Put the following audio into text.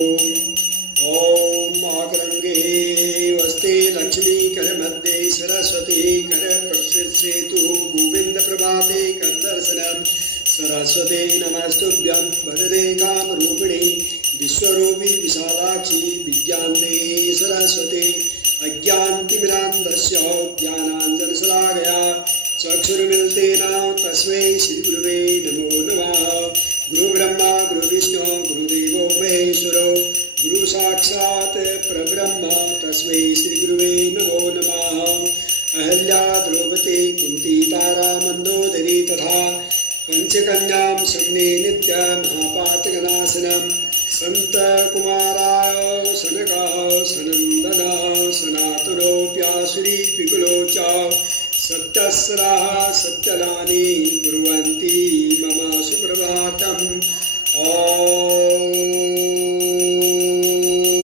ओम आकरंगे वस्ते लक्ष्मी कर मध्ये सरस्वती कर प्रक्षेतु गोविंद प्रभाते कर दर्शनम सरस्वती नमस्तुभ्यं वरदे कामरूपिणी विश्वरूपी विशालाक्षी विज्ञाने सरस्वती अज्ञानतिमिरान्धस्य ज्ञानाञ्जनशलाकया चक्षुर्मिलितेन तस्मै श्रीगुरुवे नमो नमः। गुरुब्रह्मा गुरुविष्णु गुरुदेवो महेश्वरो गुरु साक्षात् परब्रह्म तस्मै श्रीगुरुवे नमो नमः। अहल्या द्रौपदी कुन्ती तारा मन्दोदरी तथा पंचकन्यां सम्ने नित्य महापातकनाशनं संत कुमाराय सनकाः सनन्दनाः सनातनोऽप्यासुरी पिकुलो च सत्यस्राः सत्यलानि कुर्वन्ति